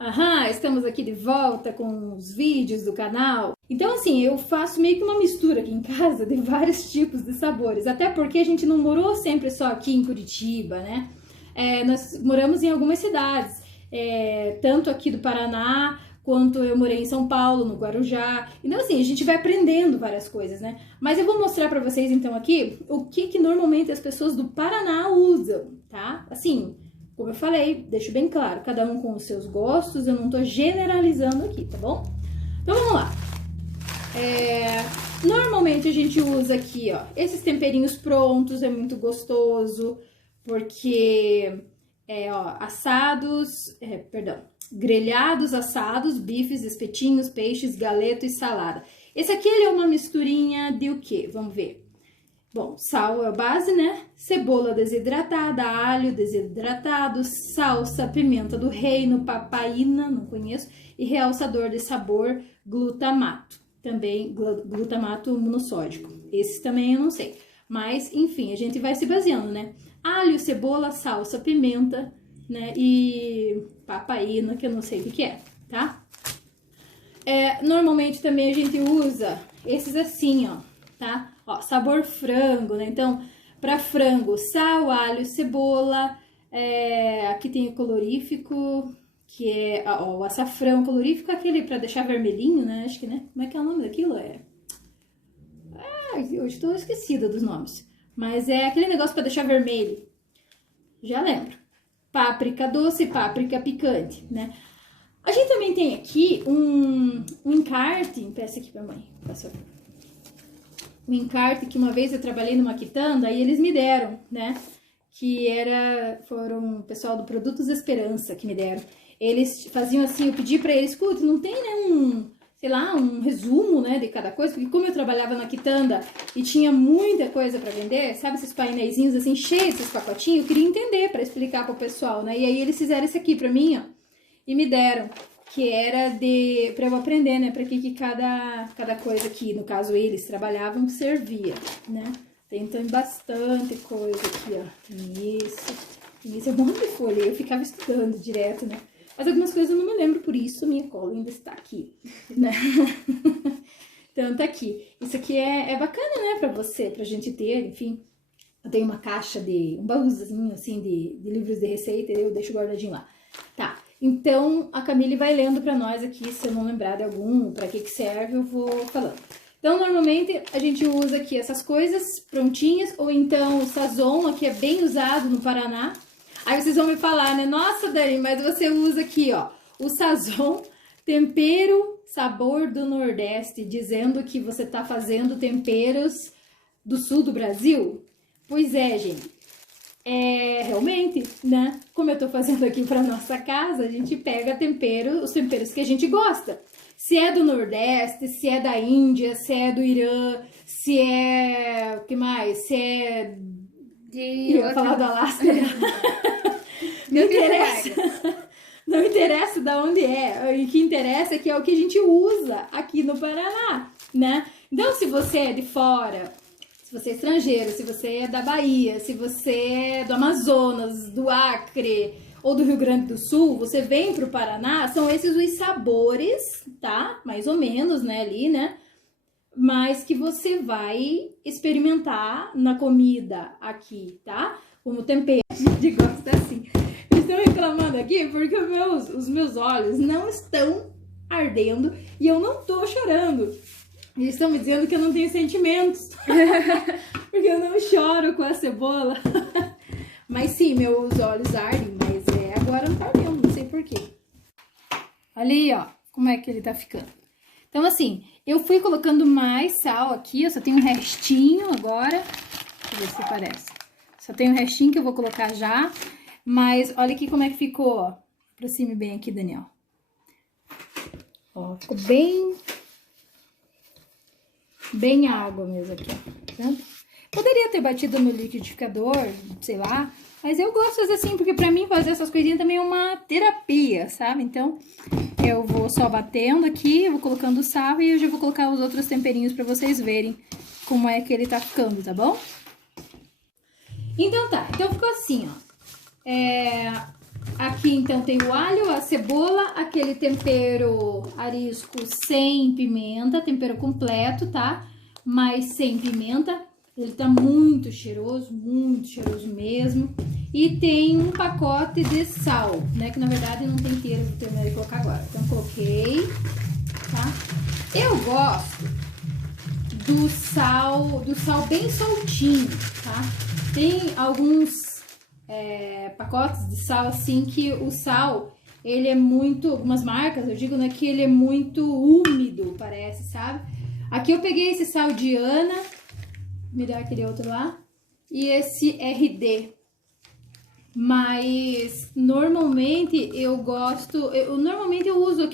Aham, estamos aqui de volta com os vídeos do canal. Então, assim, eu faço meio que uma mistura aqui em casa de vários tipos de sabores. Até porque a gente não morou sempre só aqui em Curitiba, né? Nós moramos em algumas cidades, tanto aqui do Paraná, quanto eu morei em São Paulo, no Guarujá. Então, assim, a gente vai aprendendo várias coisas, né? Mas eu vou mostrar pra vocês, então, aqui, o que normalmente as pessoas do Paraná usam, tá? Assim, como eu falei, deixo bem claro, cada um com os seus gostos, eu não tô generalizando aqui, tá bom? Então, vamos lá. Normalmente a gente usa aqui, ó, esses temperinhos prontos, é muito gostoso, porque, grelhados, assados, bifes, espetinhos, peixes, galeto e salada. Esse aqui, ele é uma misturinha de o quê? Vamos ver. Bom, sal é a base, né? Cebola desidratada, alho desidratado, salsa, pimenta do reino, papaina, não conheço, e realçador de sabor, glutamato. Também glutamato monossódico. Esse também eu não sei. Mas, enfim, a gente vai se baseando, né? Alho, cebola, salsa, pimenta, né? E papaina, que eu não sei o que é, tá? Normalmente também a gente usa esses assim, ó, tá? Ó, sabor frango, né? Então, para frango, sal, alho, cebola. Aqui tem o colorífico, que é ó, o açafrão colorífico, aquele para deixar vermelhinho, né? Acho que, né? Como é que é o nome daquilo? Hoje tô esquecida dos nomes. Mas é aquele negócio para deixar vermelho. Já lembro. Páprica doce, páprica picante, né? A gente também tem aqui um encarte. Peça aqui pra mãe, passou. Um encarte que uma vez eu trabalhei numa quitanda e eles me deram, né? Foram o pessoal do Produtos Esperança que me deram. Eles faziam assim, eu pedi pra eles, escuta, não tem, né, um resumo, né, de cada coisa? Porque como eu trabalhava na quitanda e tinha muita coisa pra vender, sabe, esses painéisinhos assim, cheios desses pacotinhos, eu queria entender pra explicar pro pessoal, né? E aí eles fizeram esse aqui pra mim, ó, e me deram. Que era pra eu aprender, né, pra que cada coisa aqui, no caso eles trabalhavam, servia, né. Tem bastante coisa aqui, ó, tem isso, é um monte de folha, eu ficava estudando direto, né. Mas algumas coisas eu não me lembro, por isso minha cola ainda está aqui, né. Então tá aqui. Isso aqui é bacana, né, pra gente ter, enfim. Eu tenho uma caixa um baúzinho, assim, de livros de receita, eu deixo guardadinho lá. Tá. Então, a Camille vai lendo pra nós aqui, se eu não lembrar de algum, pra que serve, eu vou falando. Então, normalmente, a gente usa aqui essas coisas prontinhas, ou então o Sazon, aqui é bem usado no Paraná. Aí vocês vão me falar, né? Nossa, Dani, mas você usa aqui, ó, o Sazon, tempero, sabor do Nordeste, dizendo que você tá fazendo temperos do sul do Brasil? Pois é, gente. Realmente, né? Como eu tô fazendo aqui pra nossa casa, a gente pega os temperos que a gente gosta. Se é do Nordeste, se é da Índia, se é do Irã, se é... o que mais? Se é... Eu ia falar do Alasca. Não interessa. Não interessa de onde é. O que interessa é que é o que a gente usa aqui no Paraná, né? Então, se você é de fora... Se você é estrangeiro, se você é da Bahia, se você é do Amazonas, do Acre ou do Rio Grande do Sul, você vem pro Paraná, são esses os sabores, tá? Mais ou menos, né, ali, né? Mas que você vai experimentar na comida aqui, tá? Como tempero, a gente gosta assim. Eles estão reclamando aqui porque os meus olhos não estão ardendo e eu não tô chorando. Eles estão me dizendo que eu não tenho sentimentos. Porque eu não choro com a cebola. Mas sim, meus olhos ardem. Mas agora não tá ardendo, não sei porquê. Ali, ó, como é que ele tá ficando. Então, assim, eu fui colocando mais sal aqui. Eu só tenho um restinho agora. Deixa eu ver se parece. Só tenho um restinho que eu vou colocar já. Mas olha aqui como é que ficou, ó. Aproxime bem aqui, Daniel. Ó, ficou bem água mesmo aqui, ó, tá? Poderia ter batido no liquidificador, sei lá, mas eu gosto de fazer assim, porque pra mim fazer essas coisinhas também é uma terapia, sabe? Então, eu vou só batendo aqui, eu vou colocando o sal e eu já vou colocar os outros temperinhos pra vocês verem como é que ele tá ficando, tá bom? Então tá, então ficou assim, ó. Aqui, então, tem o alho, a cebola, aquele tempero arisco sem pimenta, tempero completo, tá? Mas sem pimenta. Ele tá muito cheiroso mesmo. E tem um pacote de sal, né? Que na verdade não tem inteiro, vou terminar de colocar agora. Então, coloquei, tá? Eu gosto do sal bem soltinho, tá? Tem alguns pacotes de sal assim que o sal, ele é muito, algumas marcas, eu digo, né, que ele é muito úmido, parece, sabe? Aqui eu peguei esse sal Diana, me dá aquele outro lá, e esse RD. Mas normalmente eu gosto, normalmente eu uso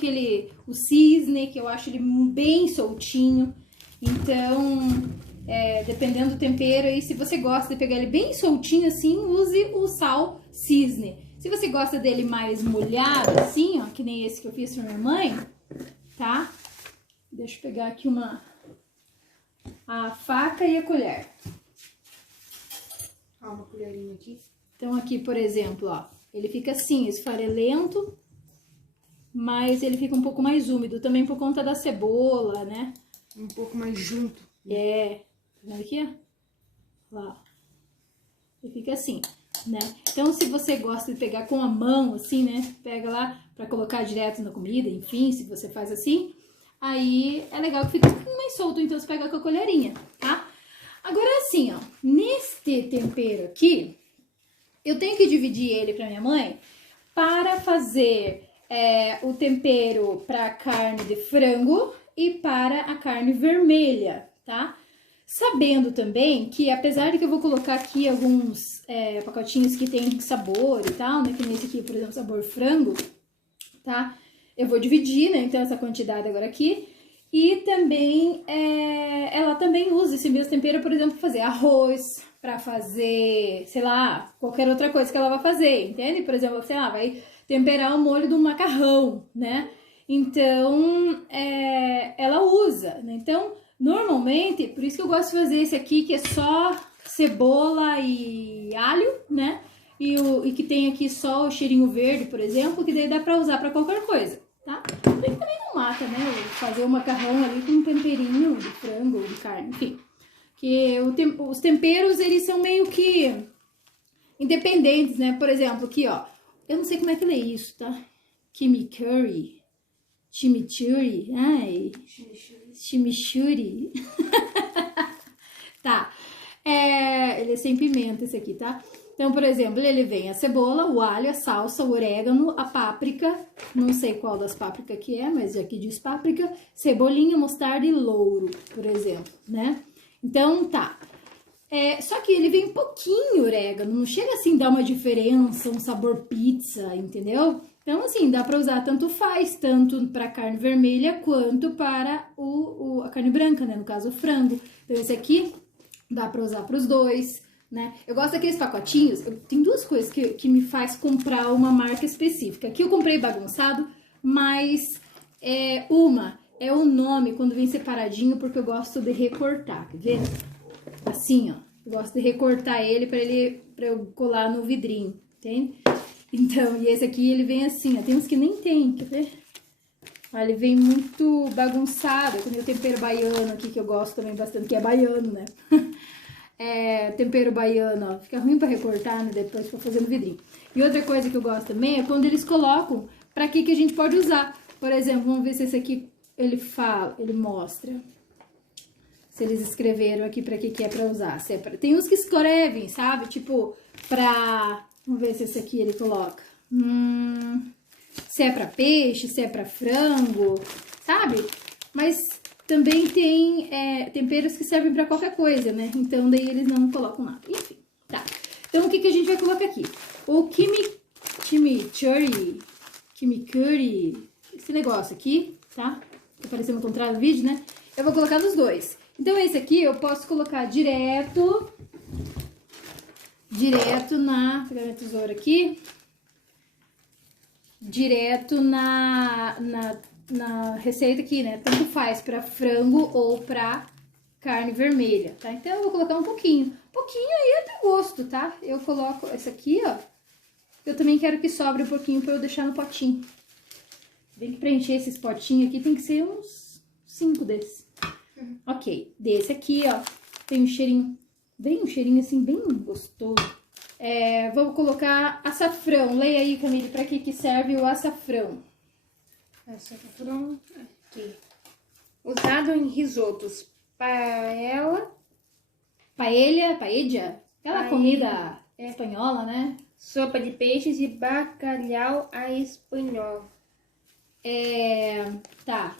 o cisne, que eu acho ele bem soltinho. Então, dependendo do tempero, aí se você gosta de pegar ele bem soltinho assim, use o sal cisne. Se você gosta dele mais molhado assim, ó, que nem esse que eu fiz pra minha mãe, tá? Deixa eu pegar aqui a faca e a colher. Uma colherinha aqui. Então aqui, por exemplo, ó, ele fica assim, esfarelento, mas ele fica um pouco mais úmido, também por conta da cebola, né? Um pouco mais junto. Tá vendo aqui, ó? Lá. Ele fica assim, né? Então, se você gosta de pegar com a mão, assim, né? Pega lá pra colocar direto na comida, enfim, se você faz assim, aí é legal que fica um pouquinho mais solto, então você pega com a colherinha, tá? Agora, assim, ó, neste tempero aqui, eu tenho que dividir ele pra minha mãe para fazer o tempero pra carne de frango e para a carne vermelha, tá? Sabendo também que, apesar de que eu vou colocar aqui alguns pacotinhos que tem sabor e tal, né? Que nesse aqui, por exemplo, sabor frango, tá? Eu vou dividir, né? Então, essa quantidade agora aqui. E também, ela também usa esse mesmo tempero, por exemplo, pra fazer arroz, pra fazer, sei lá, qualquer outra coisa que ela vai fazer, entende? Por exemplo, sei lá, vai temperar o molho do macarrão, né? Então, ela usa, né? Então, normalmente, por isso que eu gosto de fazer esse aqui, que é só cebola e alho, né? E que tem aqui só o cheirinho verde, por exemplo, que daí dá pra usar pra qualquer coisa, tá? Também não mata, né? Fazer o macarrão ali com um temperinho de frango ou de carne, enfim. Que os temperos, eles são meio que independentes, né? Por exemplo, aqui, ó. Eu não sei como é que lê isso, tá? Chimichurri. Chimichurri. Ai. Chimichurri. Tá. Ele é sem pimenta esse aqui, tá? Então, por exemplo, ele vem a cebola, o alho, a salsa, o orégano, a páprica, não sei qual das pápricas que é, mas aqui diz páprica, cebolinha, mostarda e louro, por exemplo, né? Então, tá. Só que ele vem um pouquinho orégano, não chega assim a dar uma diferença, um sabor pizza, entendeu? Então, assim, dá pra usar tanto faz, tanto pra carne vermelha, quanto para a carne branca, né? No caso, o frango. Então, esse aqui dá pra usar pros dois, né? Eu gosto daqueles pacotinhos, tem duas coisas que me faz comprar uma marca específica. Aqui eu comprei bagunçado, mas uma é o nome quando vem separadinho, porque eu gosto de recortar, quer ver? Assim, ó, eu gosto de recortar ele pra eu colar no vidrinho, entende? Então, e esse aqui ele vem assim, ó, tem uns que nem tem, quer ver? Olha, ele vem muito bagunçado, como o tempero baiano aqui, que eu gosto também bastante, que é baiano, né? Tempero baiano, ó, fica ruim pra recortar, né, depois pra fazer no vidrinho. E outra coisa que eu gosto também é quando eles colocam pra que a gente pode usar. Por exemplo, vamos ver se esse aqui ele mostra. Se eles escreveram aqui pra que é pra usar. Se tem uns que escrevem, sabe? Tipo, vamos ver se esse aqui ele coloca. Se é pra peixe, se é pra frango, sabe? Mas também tem temperos que servem pra qualquer coisa, né? Então, daí eles não colocam nada. Enfim, tá. Então, o que a gente vai colocar aqui? O chimichurri, esse negócio aqui, tá? Tá aparecendo no contrário do vídeo, né? Eu vou colocar nos dois. Então, esse aqui eu posso colocar direto na... Vou pegar minha tesoura aqui. Direto na receita aqui, né? Tanto faz pra frango ou pra carne vermelha, tá? Então, eu vou colocar um pouquinho. Um pouquinho aí é do gosto, tá? Eu coloco esse aqui, ó. Eu também quero que sobre um pouquinho pra eu deixar no potinho. Bem que pra encher esses potinhos aqui tem que ser uns 5 desses. Ok, desse aqui, ó, tem um cheirinho, bem um cheirinho assim, bem gostoso. Vou colocar açafrão. Leia aí, Camille, pra que serve o açafrão? Açafrão aqui. Usado em risotos. Paella. Paella? Aquela Paella. comida espanhola, né? Sopa de peixes e bacalhau à espanhola. Tá.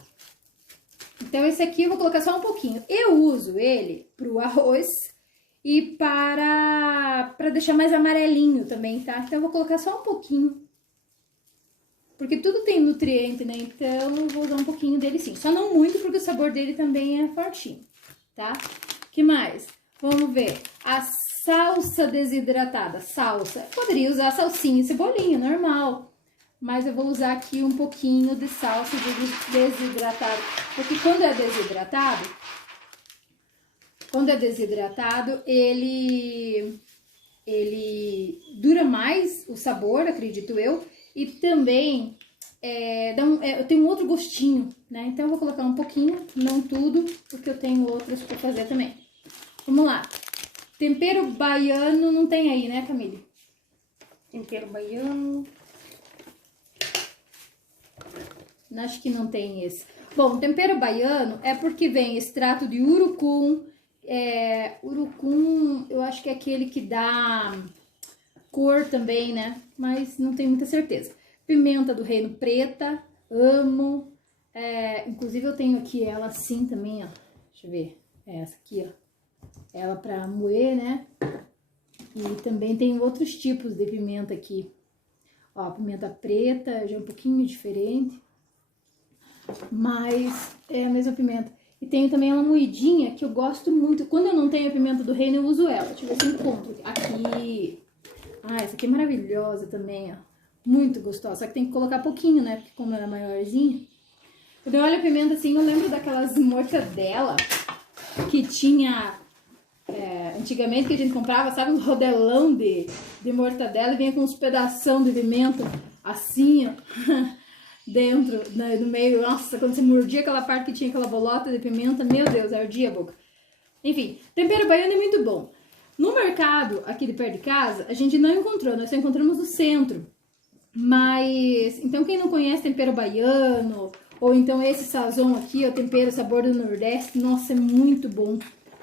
Então esse aqui eu vou colocar só um pouquinho. Eu uso ele pro arroz e para deixar mais amarelinho também, tá? Então eu vou colocar só um pouquinho. Porque tudo tem nutriente, né? Então eu vou usar um pouquinho dele sim. Só não muito, porque o sabor dele também é fortinho, tá? Que mais? Vamos ver. A salsa desidratada. Salsa. Poderia usar salsinha e cebolinha, normal. Mas eu vou usar aqui um pouquinho de salsa desidratado. Porque quando é desidratado, ele dura mais o sabor, acredito eu. E também tem um outro gostinho, né? Então eu vou colocar um pouquinho, não tudo, porque eu tenho outros para fazer também. Vamos lá. Tempero baiano não tem aí, né, Camille? Tempero baiano. Acho que não tem esse. Bom, tempero baiano é porque vem extrato de urucum. Urucum, eu acho que é aquele que dá cor também, né? Mas não tenho muita certeza. Pimenta do reino preta, amo. Inclusive eu tenho aqui ela assim também, ó. Deixa eu ver. Essa aqui, ó. Ela pra moer, né? E também tem outros tipos de pimenta aqui. Ó, pimenta preta, já é um pouquinho diferente. Mas é a mesma pimenta. E tenho também uma moidinha que eu gosto muito. Quando eu não tenho a pimenta do reino, eu uso ela. Deixa eu ver se eu encontro. Aqui. Essa aqui é maravilhosa também, ó. Muito gostosa. Só que tem que colocar pouquinho, né? Porque como ela é maiorzinha. Quando eu olho a pimenta assim, eu lembro daquelas mortadela que tinha... antigamente que a gente comprava, sabe? Um rodelão de mortadela e vinha com uns pedação de pimenta assim, ó. Dentro, no meio, nossa, quando você mordia aquela parte que tinha aquela bolota de pimenta, meu Deus, ardia a boca. Enfim, tempero baiano é muito bom. No mercado, aqui de perto de casa, a gente não encontrou, nós só encontramos no centro. Mas, então quem não conhece tempero baiano, ou então esse sazon aqui, o tempero sabor do Nordeste, nossa, é muito bom,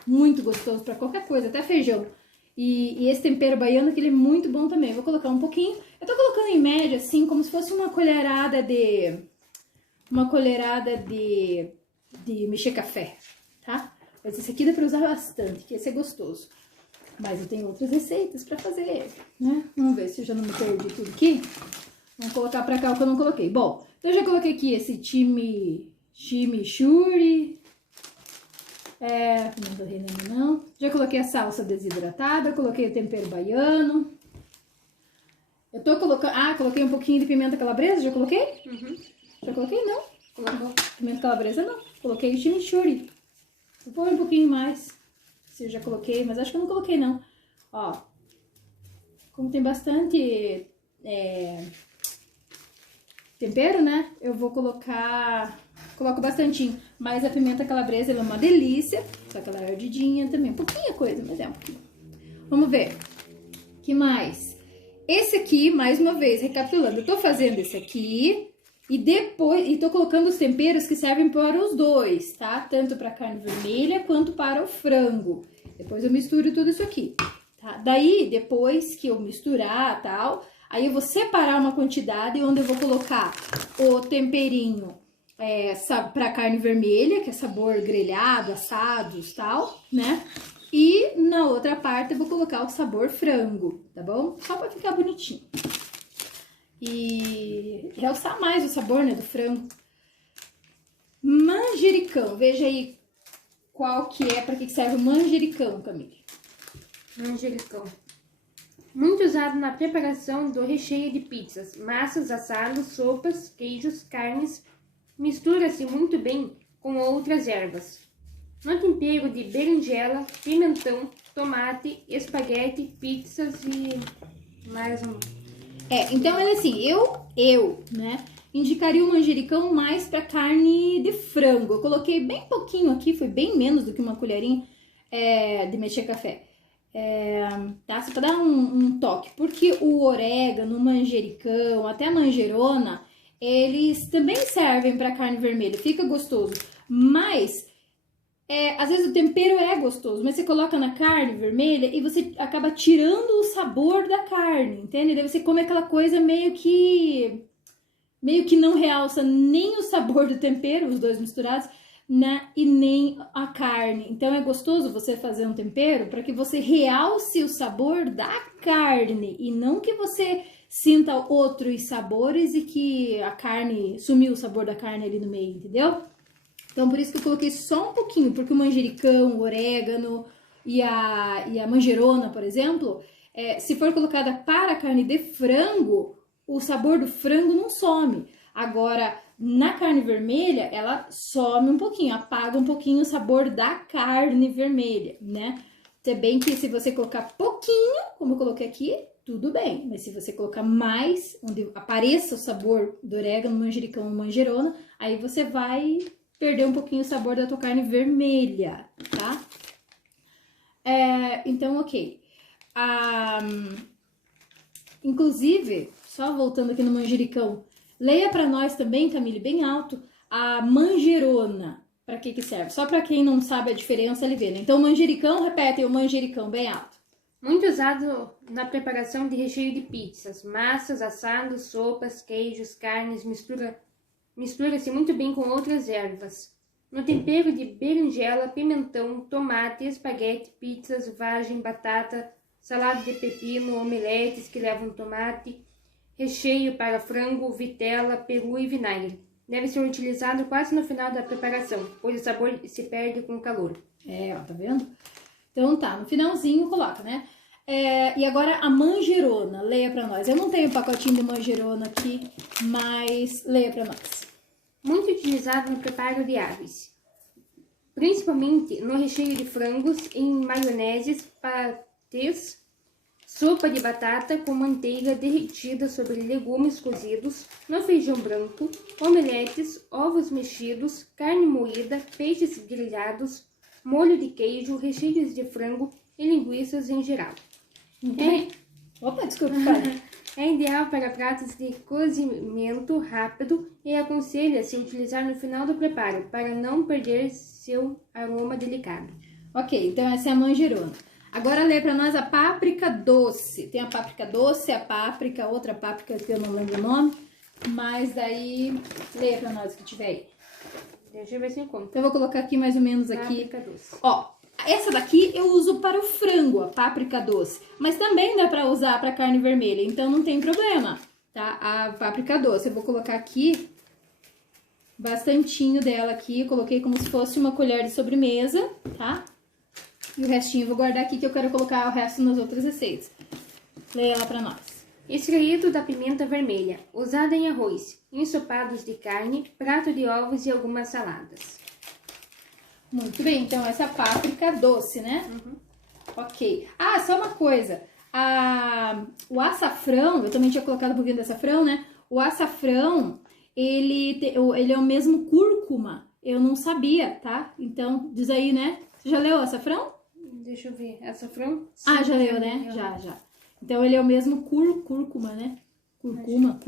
muito gostoso para qualquer coisa, até feijão. E esse tempero baiano, que ele é muito bom também. Vou colocar um pouquinho. Eu tô colocando em média, assim, como se fosse uma colherada de mexer café, tá? Mas esse aqui dá pra usar bastante, que esse é gostoso. Mas eu tenho outras receitas pra fazer, né? Vamos ver se eu já não me perdi tudo aqui. Vamos colocar pra cá o que eu não coloquei. Bom, então eu já coloquei aqui esse chimichurri. Não tô rendendo não. Já coloquei a salsa desidratada, coloquei o tempero baiano. Eu tô colocando... coloquei um pouquinho de pimenta calabresa, já coloquei? Uhum. Já coloquei? Não. Colocou. Pimenta calabresa não. Coloquei o chimichurri. Vou pôr um pouquinho mais. Se eu já coloquei, mas acho que eu não coloquei não. Ó. Como tem bastante tempero, né? Eu vou colocar... Coloco bastantinho, mas a pimenta calabresa ela é uma delícia, só que ela é ardidinha também, pouquinha coisa, mas é um pouquinho. Vamos ver, que mais? Esse aqui, mais uma vez, recapitulando, eu tô fazendo esse aqui e depois, tô colocando os temperos que servem para os dois, tá? Tanto para carne vermelha quanto para o frango. Depois eu misturo tudo isso aqui, tá? Daí, depois que eu misturar tal, aí eu vou separar uma quantidade onde eu vou colocar o temperinho para carne vermelha, que é sabor grelhado, assados, tal, né? E na outra parte eu vou colocar o sabor frango, tá bom? Só para ficar bonitinho. E realçar mais o sabor, né, do frango. Manjericão, veja aí qual que é, para que serve o manjericão, Camille. Manjericão. Muito usado na preparação do recheio de pizzas, massas, assados, sopas, queijos, carnes. Mistura-se muito bem com outras ervas. No tempero de berinjela, pimentão, tomate, espaguete, pizzas e mais um. Então ele assim, né, indicaria o manjericão mais pra carne de frango. Eu coloquei bem pouquinho aqui, foi bem menos do que uma colherinha de mexer café. Tá? Só pra dar um toque. Porque o orégano, o manjericão, até a manjerona, eles também servem pra carne vermelha, fica gostoso. Mas, às vezes o tempero é gostoso, mas você coloca na carne vermelha e você acaba tirando o sabor da carne, entende? Daí você come aquela coisa meio que não realça nem o sabor do tempero, os dois misturados, né? E nem a carne. Então é gostoso você fazer um tempero para que você realce o sabor da carne e não que você sinta outros sabores e que a carne sumiu o sabor da carne ali no meio, entendeu? Então por isso que eu coloquei só um pouquinho, porque o manjericão, o orégano e a manjerona, por exemplo, se for colocada para a carne de frango, o sabor do frango não some. Agora, na carne vermelha, ela some um pouquinho, apaga um pouquinho o sabor da carne vermelha, né? Se bem que se você colocar pouquinho, como eu coloquei aqui, tudo bem. Mas se você colocar mais, onde apareça o sabor do orégano, manjericão ou manjerona, aí você vai perder um pouquinho o sabor da tua carne vermelha, tá? Então, ok. Inclusive, só voltando aqui no manjericão, leia para nós também, Camille, bem alto, a manjerona. Para que serve? Só para quem não sabe a diferença, ele vê, né? Então, manjericão, repete o manjericão bem alto. Muito usado na preparação de recheio de pizzas, massas, assados, sopas, queijos, carnes, mistura-se muito bem com outras ervas. No tempero de berinjela, pimentão, tomate, espaguete, pizzas, vagem, batata, salada de pepino, omeletes que levam tomate, recheio para frango, vitela, peru e vinagre. Deve ser utilizado quase no final da preparação, pois o sabor se perde com o calor. Ó, tá vendo? Então tá, no finalzinho coloca, né? E agora a manjerona, leia pra nós. Eu não tenho pacotinho de manjerona aqui, mas leia pra nós. Muito utilizado no preparo de aves, principalmente no recheio de frangos, em maioneses, patês, sopa de batata com manteiga derretida sobre legumes cozidos, no feijão branco, omeletes, ovos mexidos, carne moída, peixes grelhados, molho de queijo, recheios de frango e linguiças em geral. Opa, desculpa, pai. É ideal para pratos de cozimento rápido e aconselha-se utilizar no final do preparo, para não perder seu aroma delicado. Ok, então essa é a manjerona. Agora lê pra nós a páprica doce. Tem a páprica doce, a páprica, outra páprica que eu não lembro o nome. Mas daí, lê pra nós o que tiver aí. Deixa eu ver se eu encontro. Então eu vou colocar aqui mais ou menos aqui. Páprica doce. Ó, essa daqui eu uso para o frango, a páprica doce. Mas também dá pra usar pra carne vermelha, então não tem problema, tá? A páprica doce. Eu vou colocar aqui bastantinho dela aqui. Eu coloquei como se fosse uma colher de sobremesa, tá? E o restinho eu vou guardar aqui, que eu quero colocar o resto nas outras receitas. Leia ela pra nós. Extraído da pimenta vermelha, usada em arroz, ensopados de carne, prato de ovos e algumas saladas. Muito bem, então essa páprica doce, né? Ok. Ah, só uma coisa. O açafrão, eu também tinha colocado um pouquinho de açafrão, né? O açafrão, ele é o mesmo cúrcuma. Eu não sabia, tá? Então, diz aí, né? Você já leu o açafrão? Deixa eu ver. Açafrão? Ah, já leu, né? Já. Então, ele é o mesmo cúrcuma, né? Cúrcuma.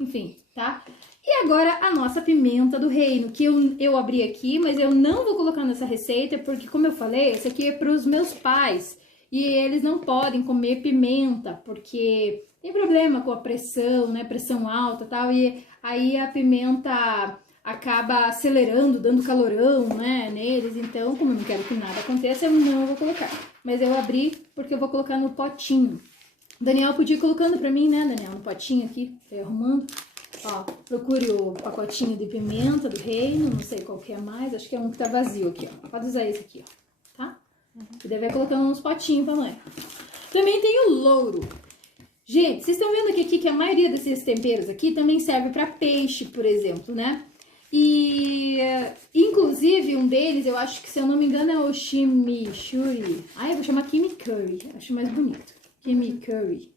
Enfim, tá? E agora, a nossa pimenta do reino, que eu abri aqui, mas eu não vou colocar nessa receita, porque, como eu falei, esse aqui é para os meus pais. E eles não podem comer pimenta, porque tem problema com a pressão, né? Pressão alta e tal. E aí, a pimenta acaba acelerando, dando calorão, né, neles. Então, como eu não quero que nada aconteça, eu não vou colocar. Mas eu abri porque eu vou colocar no potinho. O Daniel podia ir colocando pra mim, né, Daniel, no potinho aqui, pra ir arrumando. Ó, procure o pacotinho de pimenta do reino, não sei qual que é mais, acho que é um que tá vazio aqui, ó. Pode usar esse aqui, ó, tá? E deve ir colocando uns potinhos pra mãe. Também tem o louro. Gente, vocês estão vendo aqui que a maioria desses temperos aqui também serve pra peixe, por exemplo, né? E, inclusive, um deles, eu acho que, se eu não me engano, é o chimichurri. Eu vou chamar chimichurri, acho mais bonito. Chimichurri.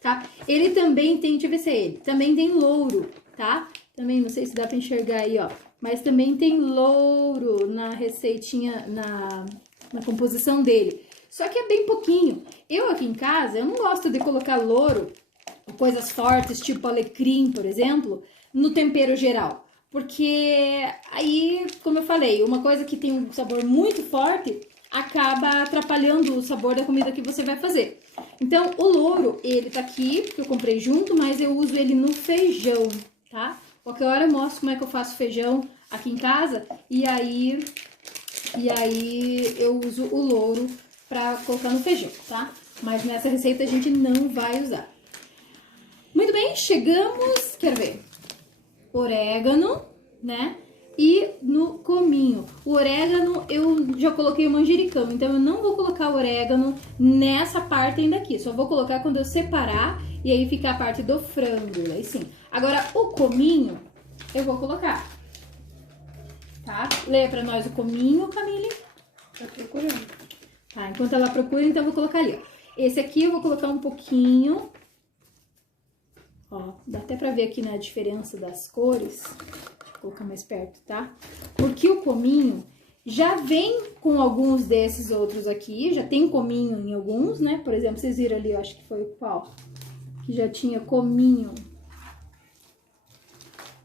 tá? Ele também tem, deixa eu ver se é ele, também tem louro, tá? Também, não sei se dá pra enxergar aí, ó. Mas também tem louro na receitinha, na composição dele. Só que é bem pouquinho. Eu aqui em casa, eu não gosto de colocar louro, coisas fortes, tipo alecrim, por exemplo, no tempero geral. Porque aí, como eu falei, uma coisa que tem um sabor muito forte acaba atrapalhando o sabor da comida que você vai fazer. Então, o louro, ele tá aqui, que eu comprei junto, mas eu uso ele no feijão, tá? Qualquer hora eu mostro como é que eu faço feijão aqui em casa, e aí eu uso o louro pra colocar no feijão, tá? Mas nessa receita a gente não vai usar. Muito bem, chegamos, quero ver, orégano, né? E no cominho. O orégano eu já coloquei o manjericão, então eu não vou colocar o orégano nessa parte ainda aqui. Só vou colocar quando eu separar e aí ficar a parte do frango, aí sim. Agora, o cominho eu vou colocar, tá? Leia pra nós o cominho, Camille. Tá procurando. Tá, enquanto ela procura, então eu vou colocar ali, ó. Esse aqui eu vou colocar um pouquinho. Ó, dá até pra ver aqui na diferença das cores. Deixa eu colocar mais perto, tá? Porque o cominho já vem com alguns desses outros aqui. Já tem cominho em alguns, né? Por exemplo, vocês viram ali, eu acho que foi o qual? Que já tinha cominho.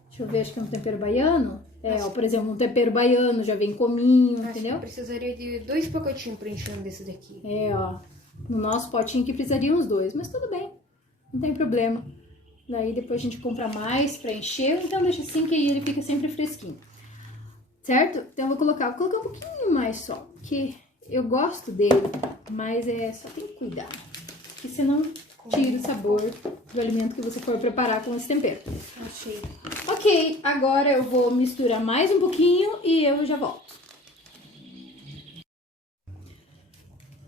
Deixa eu ver, acho que é um tempero baiano. É, ó, por exemplo, um tempero baiano já vem cominho, entendeu? Eu precisaria de 2 pacotinhos preenchendo desse daqui. É, ó. No nosso potinho aqui precisaria uns 2, mas tudo bem. Não tem problema. Daí depois a gente compra mais pra encher, então deixa assim que aí ele fica sempre fresquinho. Certo? Então eu vou colocar um pouquinho mais só, que eu gosto dele, mas só tem que cuidar. Porque senão tira o sabor do alimento que você for preparar com esse tempero. Achei. Ok, agora eu vou misturar mais um pouquinho e eu já volto.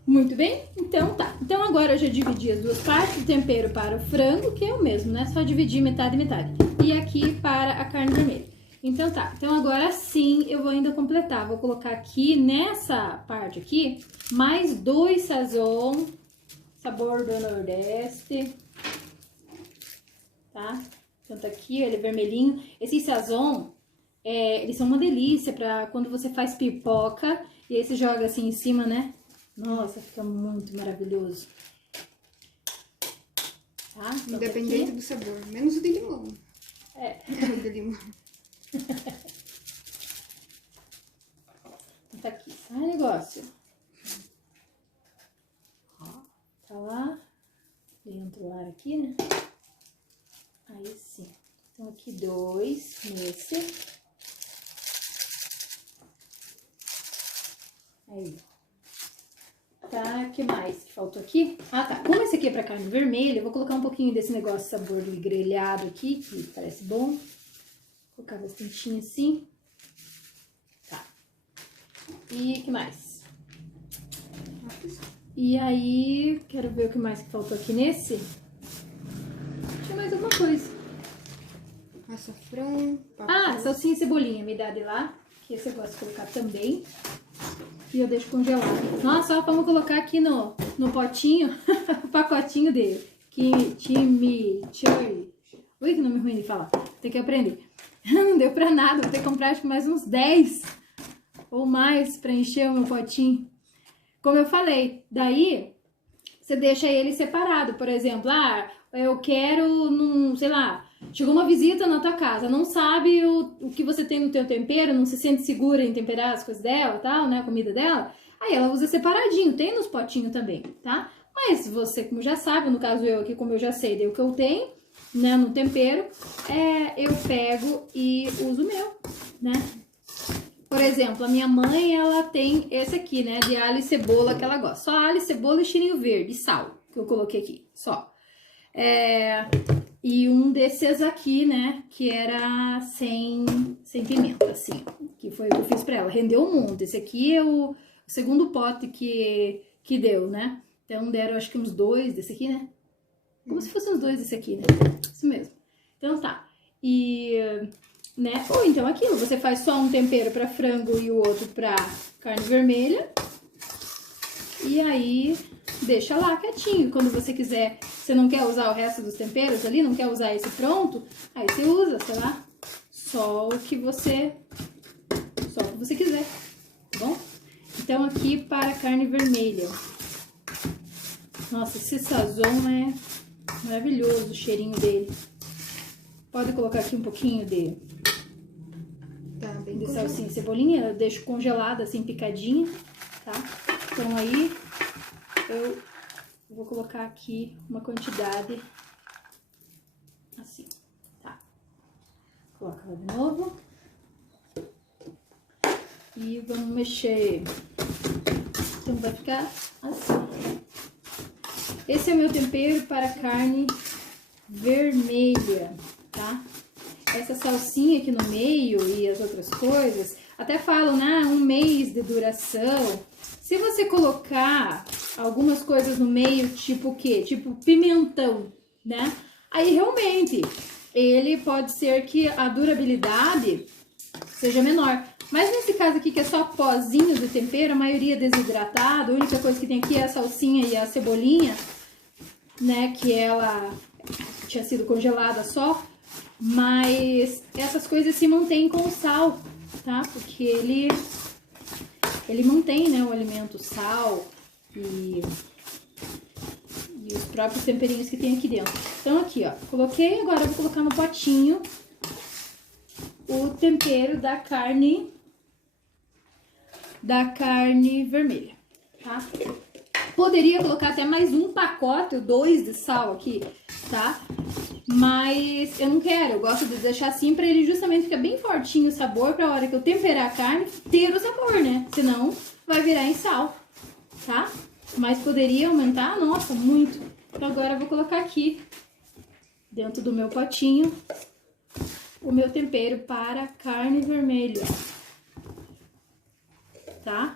Muito bem, então tá. Então agora eu já dividi as duas partes do tempero para o frango, que é o mesmo, né? Só dividir metade e metade. E aqui para a carne vermelha. Então tá, então agora sim eu vou ainda completar. Vou colocar aqui nessa parte aqui mais 2 sazon, sabor do Nordeste, tá? Então tá aqui, ele é vermelhinho. Esses sazon, eles são uma delícia pra quando você faz pipoca e aí você joga assim em cima, né? Nossa, fica muito maravilhoso. Tá? Então Independente do sabor, menos o de limão. É. O de limão. Tá aqui, sai negócio. Ó, tá lá. Dentro o ar aqui, né? Aí sim. Então aqui 2 nesse. Aí. Tá, o que mais que faltou aqui? Ah, tá. Como esse aqui é pra carne vermelha, eu vou colocar um pouquinho desse negócio de sabor do grelhado aqui, que parece bom. Vou colocar bastante assim. Tá. E o que mais? E aí, quero ver o que mais que faltou aqui nesse. Tinha mais alguma coisa. Açafrão, Ah, salsinha e cebolinha, me dá de lá. Que esse eu gosto de colocar também. E eu deixo congelado. Nossa, só vamos colocar aqui no potinho, o pacotinho dele. Chimichurri. Ui, que nome ruim de falar. Tem que aprender. Não deu pra nada, vou ter que comprar acho que mais uns 10 ou mais pra encher o meu potinho. Como eu falei, daí você deixa ele separado. Por exemplo, eu quero, sei lá, chegou uma visita na tua casa, não sabe o que você tem no teu tempero, não se sente segura em temperar as coisas dela, tal, né, a comida dela, aí ela usa separadinho, tem nos potinhos também, tá? Mas você, como já sabe, no caso eu aqui, como eu já sei, dei o que eu tenho, né, no tempero, eu pego e uso o meu, né? Por exemplo, a minha mãe, ela tem esse aqui, né, de alho e cebola que ela gosta. Só alho, cebola e cheirinho verde, e sal, que eu coloquei aqui, só. E um desses aqui, né, que era sem pimenta, assim, que foi o que eu fiz pra ela. Rendeu um monte. Esse aqui é o segundo pote que deu, né? Então deram acho que uns 2 desse aqui, né? Como se fossem uns 2 desse aqui, né? Isso mesmo. Então tá. E, né? Ou então aquilo, você faz só um tempero pra frango e o outro pra carne vermelha. E aí deixa lá quietinho. Quando você quiser você não quer usar o resto dos temperos ali, não quer usar esse pronto, aí você usa, sei lá, só o que você quiser, tá bom? Então aqui para carne vermelha. Nossa, esse sazon é maravilhoso, o cheirinho dele. Pode colocar aqui um pouquinho de salsinha e cebolinha, eu deixo congelada, assim, picadinha, tá? Então aí eu vou colocar aqui uma quantidade assim, tá? Coloca ela de novo. E vamos mexer. Então vai ficar assim. Esse é o meu tempero para carne vermelha, tá? Essa salsinha aqui no meio e as outras coisas, até falam, né, 1 mês de duração. Se você colocar algumas coisas no meio, tipo o quê? Tipo pimentão, né? Aí realmente, ele pode ser que a durabilidade seja menor. Mas nesse caso aqui, que é só pozinho do tempero, a maioria desidratado, a única coisa que tem aqui é a salsinha e a cebolinha, né, que ela tinha sido congelada só. Mas essas coisas se mantêm com sal, tá? Porque ele mantém, né, o alimento, sal e os próprios temperinhos que tem aqui dentro. Então aqui, ó, coloquei, agora eu vou colocar no potinho o tempero da carne vermelha, tá? Poderia colocar até mais um pacote ou 2 de sal aqui, tá? Mas eu não quero, eu gosto de deixar assim pra ele justamente ficar bem fortinho o sabor, pra hora que eu temperar a carne ter o sabor, né? Senão vai virar em sal, tá? Mas poderia aumentar, nossa, muito. Então agora eu vou colocar aqui, dentro do meu potinho, o meu tempero para carne vermelha, tá?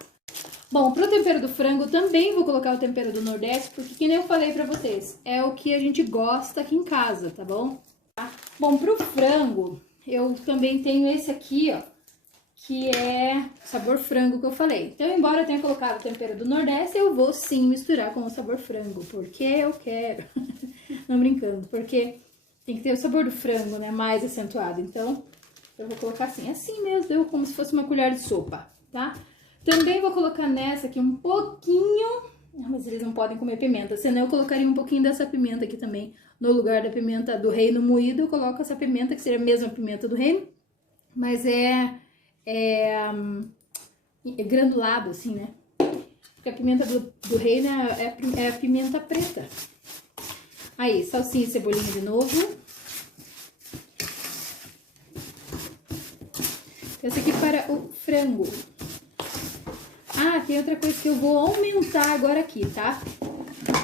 Bom, pro tempero do frango também vou colocar o tempero do Nordeste, porque que nem eu falei pra vocês, é o que a gente gosta aqui em casa, tá bom? Tá? Bom, pro frango, eu também tenho esse aqui, ó, que é sabor frango que eu falei. Então, embora eu tenha colocado o tempero do Nordeste, eu vou sim misturar com o sabor frango, porque eu quero. Não brincando, porque tem que ter o sabor do frango, né, mais acentuado. Então, eu vou colocar assim mesmo, deu como se fosse uma colher de sopa, tá? Também vou colocar nessa aqui um pouquinho, mas eles não podem comer pimenta, senão eu colocaria um pouquinho dessa pimenta aqui também. No lugar da pimenta do reino moído, eu coloco essa pimenta, que seria a mesma pimenta do reino, mas é granulado, assim, né? Porque a pimenta do reino é a pimenta preta. Aí, salsinha e cebolinha de novo. Essa aqui para o frango. Ah, tem outra coisa que eu vou aumentar agora aqui, tá?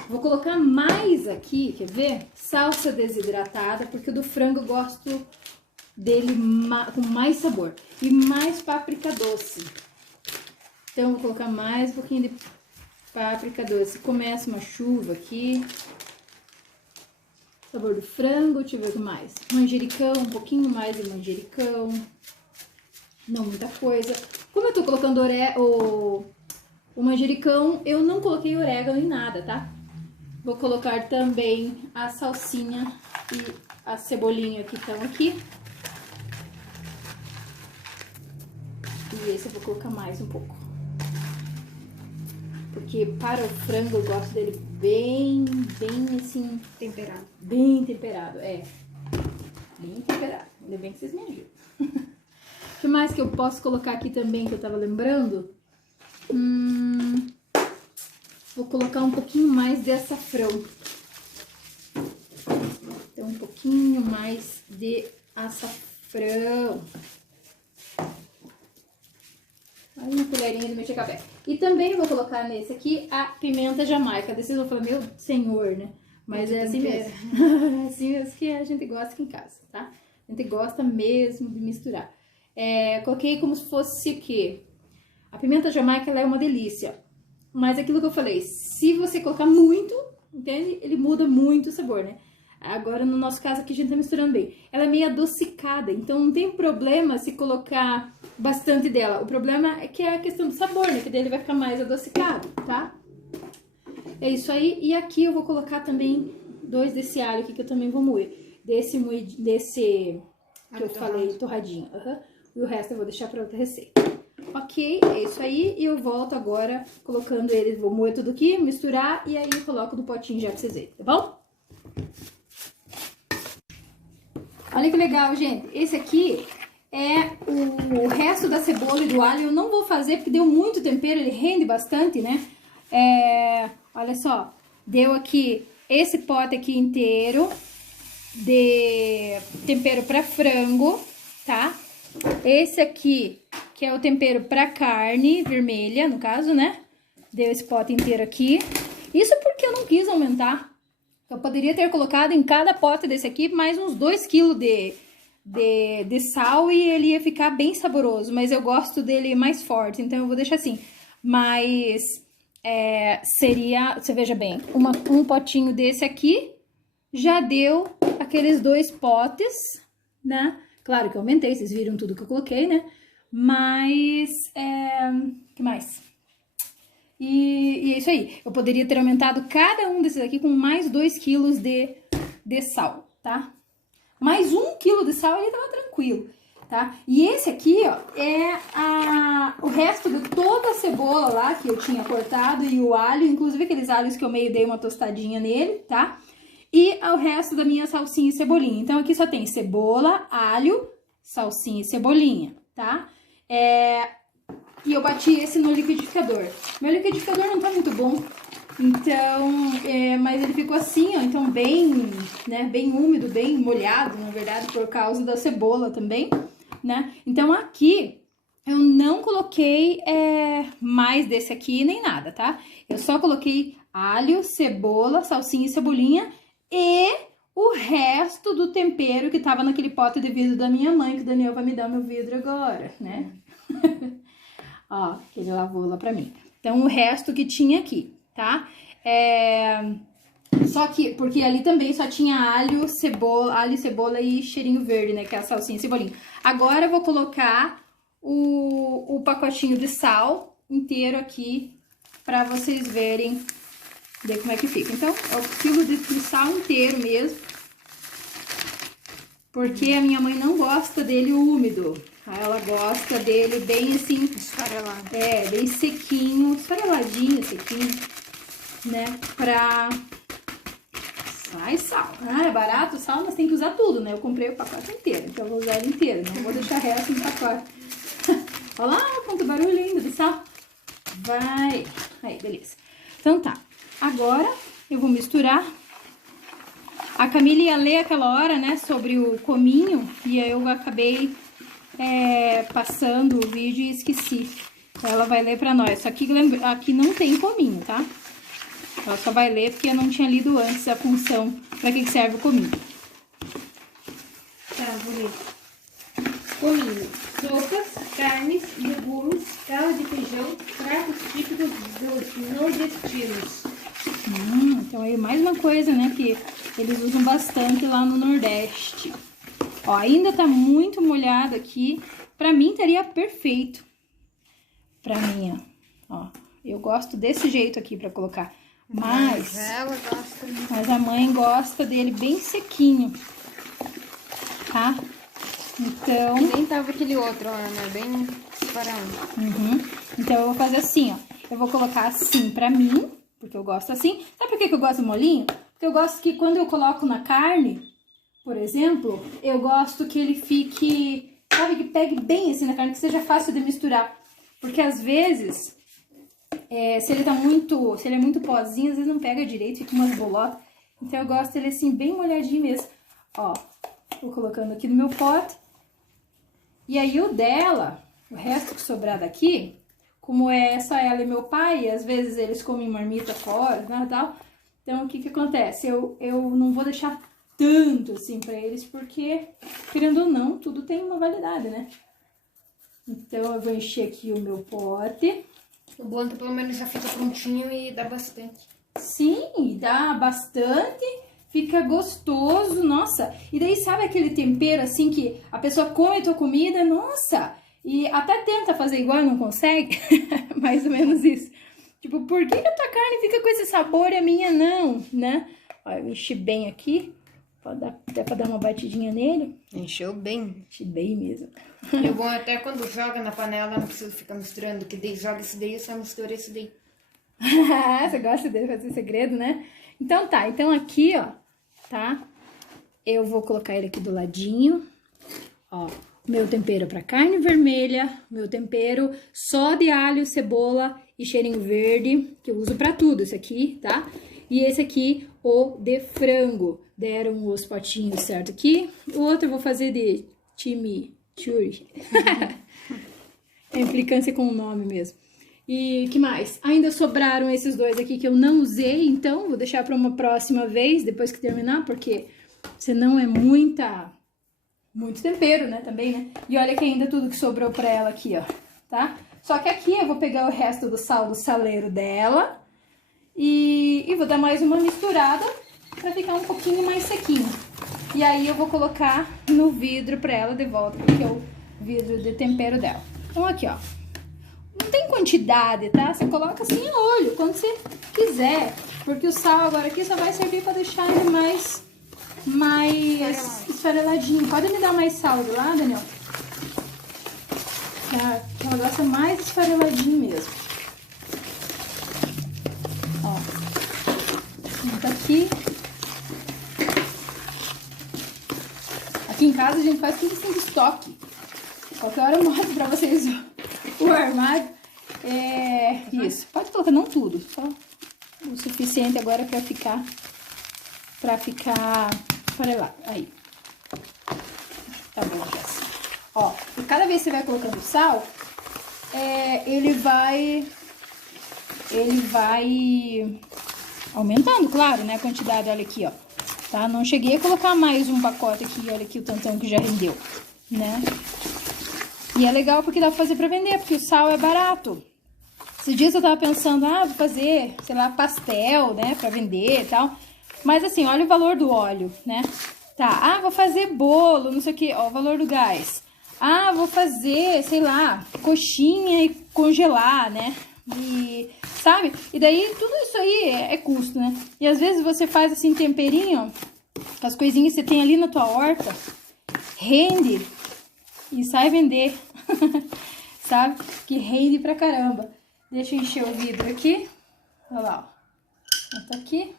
Vou colocar mais aqui, quer ver? Salsa desidratada, porque o do frango eu gosto dele com mais sabor. E mais páprica doce. Então, vou colocar mais um pouquinho de páprica doce. Começa uma chuva aqui. Sabor do frango, deixa eu ver o que mais. Manjericão, um pouquinho mais de manjericão. Não muita coisa. Como eu tô colocando o manjericão, eu não coloquei orégano em nada, tá? Vou colocar também a salsinha e a cebolinha que estão aqui. E esse eu vou colocar mais um pouco. Porque para o frango eu gosto dele bem assim... Temperado. Bem temperado, é. Bem temperado. Ainda bem que vocês me ajudam. O que mais que eu posso colocar aqui também, que eu tava lembrando? Vou colocar um pouquinho mais de açafrão. Então, um pouquinho mais de açafrão. Aí uma colherinha de mexer café. E também vou colocar nesse aqui a pimenta jamaica. Vocês vão falar, meu senhor, né? Mas é assim mesmo. É assim mesmo que a gente gosta aqui em casa, tá? A gente gosta mesmo de misturar. Coloquei como se fosse o quê? A pimenta jamaica, ela é uma delícia. Mas aquilo que eu falei, se você colocar muito, entende? Ele muda muito o sabor, né? Agora, no nosso caso aqui, a gente tá misturando bem. Ela é meio adocicada, então não tem problema se colocar bastante dela. O problema é que é a questão do sabor, né? Que dele vai ficar mais adocicado, tá? É isso aí. E aqui eu vou colocar também 2 desse alho aqui que eu também vou moer. Desse que eu falei, torradinho. E o resto eu vou deixar pra outra receita. Ok, é isso aí. E eu volto agora colocando ele, vou moer tudo aqui, misturar e aí eu coloco no potinho já pra vocês verem, tá bom? Olha que legal, gente. Esse aqui é o resto da cebola e do alho. Eu não vou fazer porque deu muito tempero, ele rende bastante, né? Olha só, deu aqui esse pote aqui inteiro de tempero pra frango, tá? Esse aqui, que é o tempero pra carne vermelha, no caso, né? Deu esse pote inteiro aqui. Isso porque eu não quis aumentar. Eu poderia ter colocado em cada pote desse aqui mais uns 2 kg de sal e ele ia ficar bem saboroso. Mas eu gosto dele mais forte, então eu vou deixar assim. Mas seria, você veja bem, um potinho desse aqui já deu aqueles 2 potes, né? Claro que eu aumentei, vocês viram tudo que eu coloquei, né? Mas, que mais? E é isso aí. Eu poderia ter aumentado cada um desses aqui com mais 2 kg de sal, tá? Mais 1 kg de sal ele tava tranquilo, tá? E esse aqui, ó, é o resto de toda a cebola lá que eu tinha cortado e o alho, inclusive aqueles alhos que eu meio dei uma tostadinha nele, tá? E o resto da minha salsinha e cebolinha. Então, aqui só tem cebola, alho, salsinha e cebolinha, tá? E eu bati esse no liquidificador. Meu liquidificador não tá muito bom, então, mas ele ficou assim, ó, então bem, né, bem úmido, bem molhado, na verdade, por causa da cebola também, né? Então, aqui eu não coloquei mais desse aqui nem nada, tá? Eu só coloquei alho, cebola, salsinha e cebolinha e o resto do tempero que tava naquele pote de vidro da minha mãe, que o Daniel vai me dar o meu vidro agora, né? Ó, que ele lavou lá pra mim. Então, o resto que tinha aqui, tá? Só que, porque ali também só tinha alho, cebola e cheirinho verde, né? Que é a salsinha e cebolinha. Agora, eu vou colocar o pacotinho de sal inteiro aqui pra vocês verem como é que fica. Então, é o quilo de sal inteiro mesmo. Porque a minha mãe não gosta dele úmido. Ela gosta dele bem assim... esfarelado. Bem sequinho, esfareladinho, sequinho, né? Pra... Sai sal. É barato o sal, mas tem que usar tudo, né? Eu comprei o pacote inteiro, então eu vou usar ele inteiro. Não vou deixar resto no pacote. Olha lá, quanto barulho lindo de sal. Vai. Aí, beleza. Então tá. Agora eu vou misturar. A Camila ia ler aquela hora, né, sobre o cominho, e aí eu acabei passando o vídeo e esqueci. Ela vai ler pra nós. Só que aqui não tem cominho, tá? Ela só vai ler porque eu não tinha lido antes a função pra que serve o cominho. Tá, vou ler. Cominho: sopas, carnes, legumes, caldo de feijão, pratos típicos dos nordestinos. Então aí mais uma coisa, né, que eles usam bastante lá no Nordeste. Ó, ainda tá muito molhado aqui. Pra mim estaria perfeito. Pra mim, ó. Eu gosto desse jeito aqui pra colocar. Mas ela gosta. Mas a mãe gosta dele bem sequinho, tá? Então... Nem tava aquele outro, ó, né? Bem separado. Então eu vou fazer assim, ó. Eu vou colocar assim pra mim, porque eu gosto assim. Sabe por que eu gosto do molinho? Porque eu gosto que quando eu coloco na carne, por exemplo, eu gosto que ele fique, sabe, que pegue bem assim na carne, que seja fácil de misturar. Porque às vezes, se ele é muito pozinho, às vezes não pega direito, fica umas bolotas. Então eu gosto dele assim, bem molhadinho mesmo. Ó, vou colocando aqui no meu pote. E aí o dela, o resto que sobrar daqui, como é só ela e meu pai, às vezes eles comem marmita fora, né, tal. Então, o que que acontece? Eu não vou deixar tanto assim pra eles, porque, querendo ou não, tudo tem uma validade, né? Então, eu vou encher aqui o meu pote. O bom é que pelo menos já fica prontinho e dá bastante. Sim, dá bastante, fica gostoso, nossa. E daí, sabe aquele tempero assim que a pessoa come a tua comida, nossa, e até tenta fazer igual e não consegue? Mais ou menos isso. Tipo, por que a tua carne fica com esse sabor e a minha não, né? Ó, eu enchi bem aqui. Pode dar, até pra dar uma batidinha nele. Encheu bem. Enchi bem mesmo. E o bom é até quando joga na panela, não precisa ficar misturando, que daí joga esse daí e só mistura esse daí. Você gosta de fazer segredo, né? Então tá, então aqui, ó, tá? Eu vou colocar ele aqui do ladinho. Ó, meu tempero pra carne vermelha, meu tempero só de alho, cebola e cheirinho verde, que eu uso pra tudo esse aqui, tá? E esse aqui, o de frango. Deram os potinhos certo aqui. O outro eu vou fazer de chimichurri. É implicância com o nome mesmo. E que mais? Ainda sobraram esses dois aqui que eu não usei, então vou deixar para uma próxima vez, depois que terminar, porque senão é muito tempero, né, também, né? E olha que ainda tudo que sobrou para ela aqui, ó, tá? Só que aqui eu vou pegar o resto do sal do saleiro dela e vou dar mais uma misturada para ficar um pouquinho mais sequinho. E aí eu vou colocar no vidro para ela de volta, porque é o vidro de tempero dela. Então aqui, ó. Não tem quantidade, tá? Você coloca assim a olho, quando você quiser. Porque o sal agora aqui só vai servir para deixar ele mais esfareladinho. Pode me dar mais sal de lá, Daniel? Que ela gosta mais esfareladinho mesmo. Ó. Tá aqui. Aqui em casa a gente faz tudo assim de estoque. Qualquer hora eu mostro pra vocês o armário. Isso. Pode colocar, não tudo. Só o suficiente agora pra ficar esfarelado. Aí. Tá bom, Jéssica. Ó, e cada vez que você vai colocando sal, ele vai aumentando, claro, né, a quantidade. Olha aqui, ó. Tá? Não cheguei a colocar mais um pacote aqui, olha aqui o tantão que já rendeu, né? E é legal porque dá pra fazer pra vender, porque o sal é barato. Esses dias eu tava pensando, vou fazer, sei lá, pastel, né, pra vender e tal. Mas assim, olha o valor do óleo, né? Tá, vou fazer bolo, não sei o que, ó, o valor do gás. Vou fazer, sei lá, coxinha e congelar, né? E, sabe? E daí, tudo isso aí é custo, né? E às vezes você faz assim, temperinho, com as coisinhas que você tem ali na tua horta, rende e sai vender, sabe? Que rende pra caramba. Deixa eu encher o vidro aqui. Olha lá, ó. Tá aqui.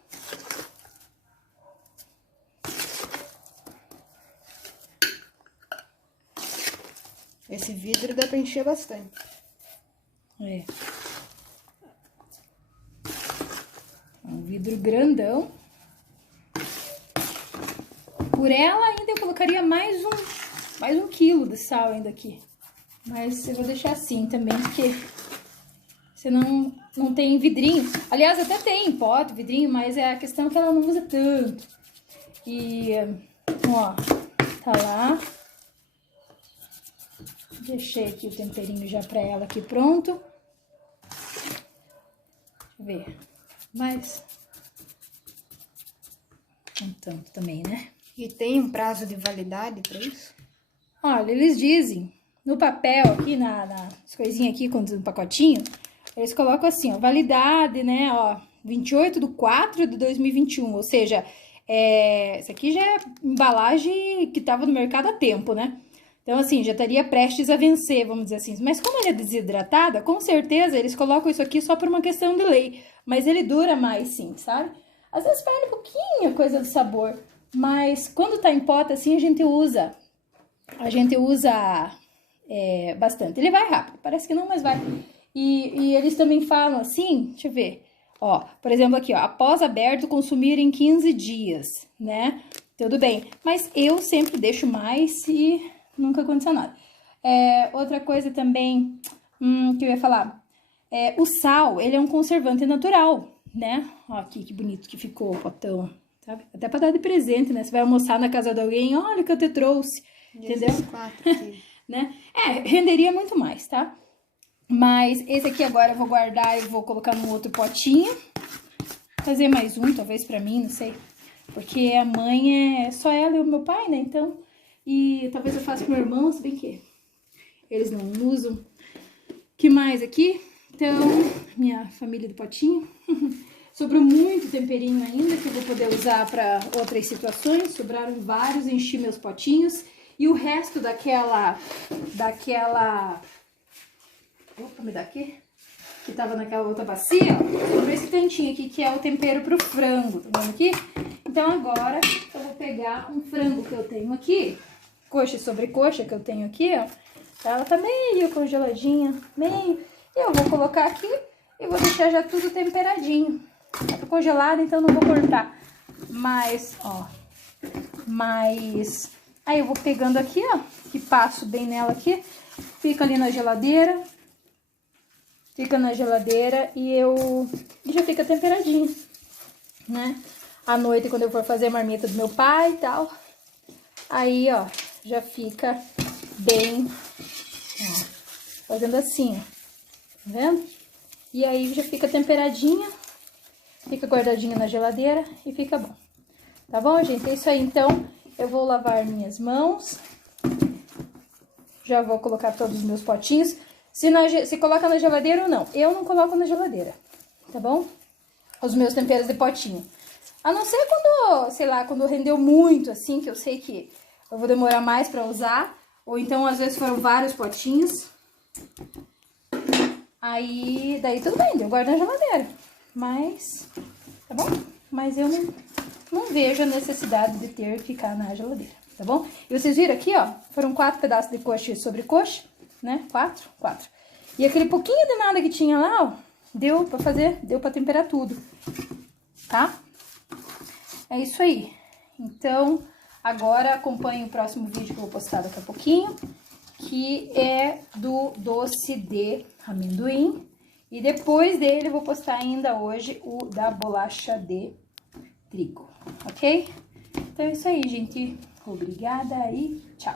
Esse vidro dá pra encher bastante. É um vidro grandão. Por ela ainda eu colocaria mais um quilo de sal ainda aqui. Mas eu vou deixar assim também, porque senão não tem vidrinho. Aliás, até tem pote, vidrinho, mas é a questão que ela não usa tanto. E, ó, tá lá. Deixei aqui o temperinho já pra ela aqui pronto. Deixa eu ver. Mais um tanto também, né? E tem um prazo de validade pra isso? Olha, eles dizem, no papel aqui, nas coisinhas aqui, quando no pacotinho, eles colocam assim, ó, validade, né, ó, 28/4/2021, ou seja, isso aqui já é embalagem que tava no mercado há tempo, né? Então, assim, já estaria prestes a vencer, vamos dizer assim. Mas como ele é desidratada, com certeza eles colocam isso aqui só por uma questão de lei. Mas ele dura mais, sim, sabe? Às vezes perde um pouquinho a coisa do sabor. Mas quando tá em pota, assim, a gente usa bastante. Ele vai rápido, parece que não, mas vai. E eles também falam assim, deixa eu ver. Ó, por exemplo aqui, ó, após aberto, consumir em 15 dias, né? Tudo bem. Mas eu sempre deixo mais e nunca aconteceu nada. Outra coisa também que eu ia falar. O sal, ele é um conservante natural, né? Ó, aqui que bonito que ficou o potão, sabe? Até pra dar de presente, né? Você vai almoçar na casa de alguém, olha o que eu te trouxe, entendeu? 4 aqui. Né? Renderia muito mais, tá? Mas esse aqui agora eu vou guardar e vou colocar num outro potinho. Fazer mais um, talvez pra mim, não sei. Porque a mãe é só ela e o meu pai, né? Então, e talvez eu faça com meu irmão, se bem que eles não usam. Que mais aqui? Então, minha família do potinho. Sobrou muito temperinho ainda, que eu vou poder usar para outras situações. Sobraram vários, enchi meus potinhos. E o resto daquela... Opa, me dá aqui. Que tava naquela outra bacia, ó. Sobrou esse tantinho aqui, que é o tempero pro frango, tá vendo aqui? Então agora eu vou pegar um frango que eu tenho aqui, coxa e sobrecoxa que eu tenho aqui, ó. Ela tá meio congeladinha, meio. E eu vou colocar aqui e vou deixar já tudo temperadinho. Tá congelado, então não vou cortar. Mas, ó. Aí eu vou pegando aqui, ó. E passo bem nela aqui. Fica ali na geladeira. Fica na geladeira e já fica temperadinho, né? À noite, quando eu for fazer a marmita do meu pai e tal. Aí, ó, já fica bem, ó, fazendo assim, ó. Tá vendo? E aí já fica temperadinha, fica guardadinha na geladeira e fica bom. Tá bom, gente? É isso aí, então. Eu vou lavar minhas mãos. Já vou colocar todos os meus potinhos. Se coloca na geladeira ou não. Eu não coloco na geladeira, tá bom? Os meus temperos de potinho. A não ser quando, sei lá, quando rendeu muito, assim, que eu sei que eu vou demorar mais pra usar. Ou então, às vezes, foram vários potinhos. Aí, daí tudo bem, eu guardo na geladeira. Mas, tá bom? Mas eu não vejo a necessidade de ter que ficar na geladeira, tá bom? E vocês viram aqui, ó, foram 4 pedaços de coxa e sobrecoxa, né? 4. E aquele pouquinho de nada que tinha lá, ó, deu pra temperar tudo, tá? É isso aí. Então, agora acompanhe o próximo vídeo que eu vou postar daqui a pouquinho, que é do doce de amendoim. E depois dele eu vou postar ainda hoje o da bolacha de trigo, ok? Então é isso aí, gente. Obrigada e tchau!